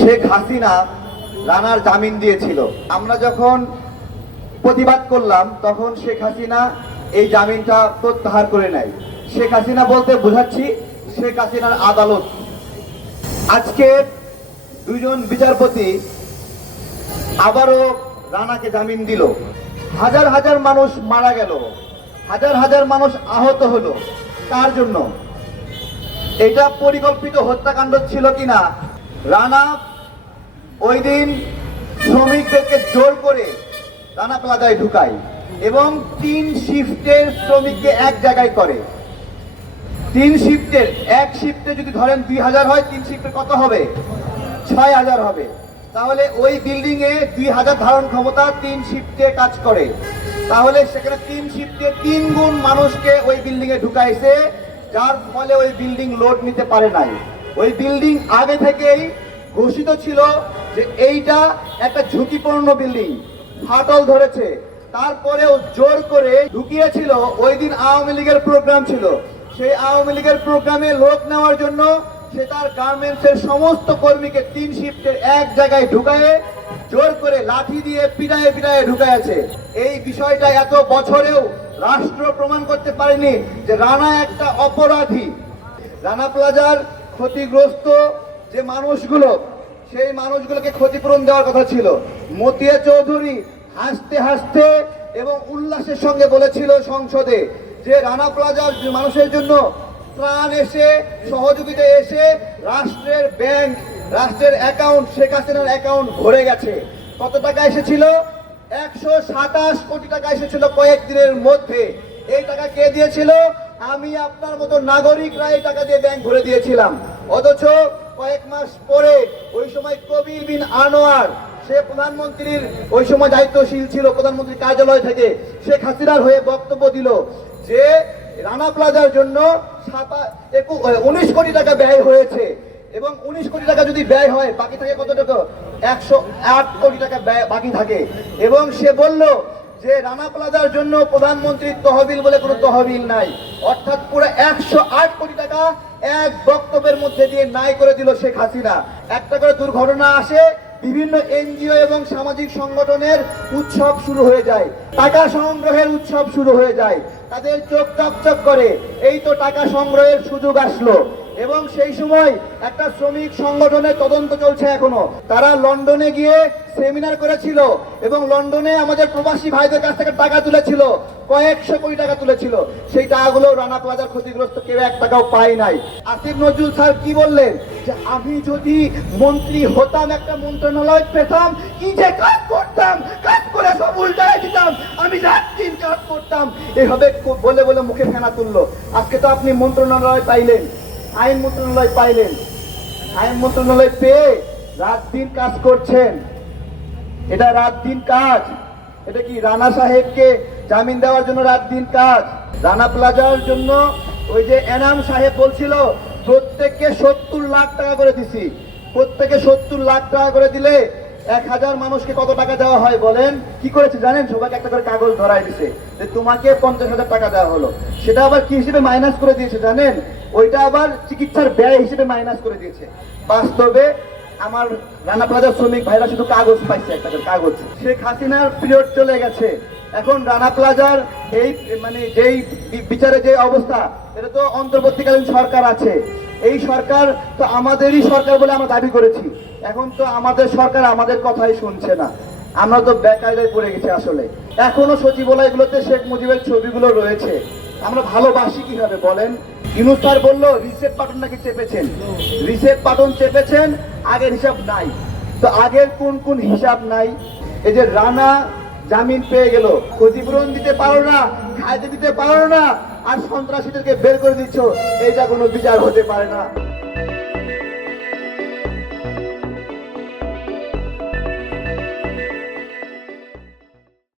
শেখ হাসিনা রানার জামিন দিয়েছিল। আমরা যখন প্রতিবাদ করলাম তখন শেখ হাসিনা এই জামিনটা প্রত্যাহার করে নেয়। শেখ হাসিনা বলতে বোঝাচ্ছি শেখ হাসিনার আদালত। আজকে দুইজন বিচারপতি আবারও রানাকে জামিন দিল। হাজার হাজার মানুষ মারা গেল, হাজার হাজার মানুষ আহত হলো। তার জন্য এটা পরিকল্পিত হত্যাকাণ্ড ছিল কিনা? রানা ওই দিন শ্রমিকদেরকে জোর করে রানা প্লাজায় ঢুকায় এবং 3 শিফটের শ্রমিককে এক জায়গায় করে। 3 শিফটের, এক শিফটে যদি ধরেন 2000 হয়, 3 শিফটে কত হবে? 6000 হবে। তাহলে ওই বিল্ডিং এ 2000 ধারণ ক্ষমতা 3 শিফটে কাজ করে। তাহলে সেখানে 3 শিফটে 3 গুণ মানুষকে ওই বিল্ডিং এ ঢুকাইছে, যার ফলে ওই বিল্ডিং লোড নিতে পারে নাই। ওই বিল্ডিং আগে থেকেই ঘোষিত ছিল যে এইটা একটা ঝুঁকিপূর্ণ বিল্ডিং, ফাটল ধরেছে। তারপরেও জোর করে ঢুকিয়েছিল। ওই দিন আওয়ামী লীগের প্রোগ্রাম ছিল, সেই আওয়ামী লীগের প্রোগ্রামে লোক নেওয়ার জন্য সে তার গার্মেন্টসের সমস্ত কর্মীকে 3 শিফটের এক জায়গায় ঢুকায়ে জোর করে লাঠি দিয়ে পিটায়ে পিটায়ে ঢুকাইছে। এই বিষয়টা এত বছরেও রাষ্ট্র প্রমাণ করতে পারেনি যে রানা একটা অপরাধী। রানা প্লাজার ক্ষতিগ্রস্ত যে মানুষগুলো, সেই মানুষগুলোকে ক্ষতিপূরণ দেওয়ার কথা ছিল। মতিয়া চৌধুরী হাসতে হাসতে এবং উল্লাসের সঙ্গে বলেছিল সংসদে যে রানা প্লাজার মানুষের জন্য ত্রাণ এসে, সহযোগিতা এসে রাষ্ট্রের ব্যাংক, রাষ্ট্রের অ্যাকাউন্ট, শেখ হাসিনার অ্যাকাউন্ট ভরে গেছে। কত টাকা এসেছিল? 127 কোটি টাকা এসেছিল কয়েকদিনের মধ্যে। এই টাকা কে দিয়েছিল? আমি আপনার মতো নাগরিকরা এই টাকা দিয়ে ব্যাংক ভরে দিয়েছিলাম। অথচ কয়েক মাস পরে ওই সময় কবির বিন আনোয়ার, সে প্রধানমন্ত্রীর ওই সময় দায়িত্বশীল ছিল, প্রধানমন্ত্রীর কার্যালয় থেকে শেখ হাসিনার হয়ে বক্তব্য দিল যে রানা প্লাজার জন্য 19 কোটি টাকা ব্যয় হয়েছে এবং 19 কোটি টাকা যদি ব্যয় হয় বাকি থাকে কত টাকা? 108 কোটি টাকা ব্যয় বাকি থাকে। এবং সে বলল যে রানা প্লাজার জন্য প্রধানমন্ত্রীর তহবিল বলে কোনো তহবিল নাই। অর্থাৎ পুরো 108 কোটি টাকা এক বক্তব্যের মধ্যে দিয়ে নাই করে দিল শেখ হাসিনা। একটা করে দুর্ঘটনা আসে, বিভিন্ন এনজিও এবং সামাজিক সংগঠনের উৎসব শুরু হয়ে যায়, টাকা সংগ্রহের উৎসব শুরু হয়ে যায়। তাদের চোখ চকচক করে, এই তো টাকা সংগ্রহের সুযোগ আসলো। এবং সেই সময় একটা শ্রমিক সংগঠনের তদন্ত চলছে এখনো। তারা লন্ডনে গিয়ে সেমিনার করেছিল এবং লন্ডনে আমাদের প্রবাসী ভাইদের কাছ থেকে টাকা তুলেছিল, কয়েকশো কোটি টাকা তুলেছিল। সেই টাকাগুলো রানা প্লাজার ক্ষতিগ্রস্ত কেউ 1 টাকাও পায় নাই। আসিফ নজরুল স্যার কি বললেন যে আমি যদি মন্ত্রী হতাম, একটা মন্ত্রণালয় পেতাম, কি যে কাজ করতাম, কাজ করে সব উল্টায় দিতাম, আমি রাত দিন কাজ করতাম। এইভাবে বলে বলে মুখে ফেনা তুললো। আজকে তো আপনি মন্ত্রণালয় পাইলেন, আইন মন্ত্রণালয় পাইলেন। আইন মন্ত্রণালয় পেয়ে রাত দিন কাজ করছেন। এটা রাত দিন কাজ? এটা কি রানা সাহেবকে জামিন দেওয়ার জন্য রাত দিন কাজ? রানা প্লাজার জন্য ওই যে এনাম সাহেব বলছিল প্রত্যেককে 70 লাখ টাকা করে দিছি। প্রত্যেকে 70 লাখ টাকা করে দিলে 1000 মানুষকে কত টাকা দেওয়া হয় বলেন? কি করেছে জানেন? সবাইকে একটা করে কাগজ ধরাই দিছে যে তোমাকে 50,000 টাকা দেওয়া হলো। সেটা আবার কি হিসেবে মাইনাস করে দিয়েছে জানেন? ওইটা আবার চিকিৎসার ব্যয় হিসেবে মাইনাস করে দিয়েছে। বাস্তবে আমার রানা প্লাজার শ্রমিক ভাইরা শুধু কাগজ পাইছে, একটা করে কাগজ। শেখ হাসিনার পিরিয়ড চলে গেছে, এখন রানা প্লাজার এই মানে যেই বিচারে যে অবস্থা, এটা তো অন্তর্বর্তীকালীন সরকার আছে। এই সরকার তো আমাদেরই সরকার বলে আমরা দাবি করেছি। এখন তো আমাদের সরকার আমাদের কথাই শুনছে না। আমরা তো বেকায়দায় পড়ে গেছি আসলে। এখনো সচিবালয়গুলোতে শেখ মুজিবের ছবিগুলো রয়েছে। আমরা ভালোবাসি কিভাবে বলেন? ইউনূস স্যার বললো রিসেট বাটন নাকি চেপেছেন, রিসেট বাটন চেপেছেন, আগের হিসাব নাই। তো আগের কোন কোন হিসাব নাই? এই যে রানা জামিন পেয়ে গেল, ক্ষতিপূরণ দিতে পারো না, খাইতে দিতে পারো না, আর সন্ত্রাসীদেরকে বের করে দিচ্ছ, এটা কোনো বিচার হতে পারে না।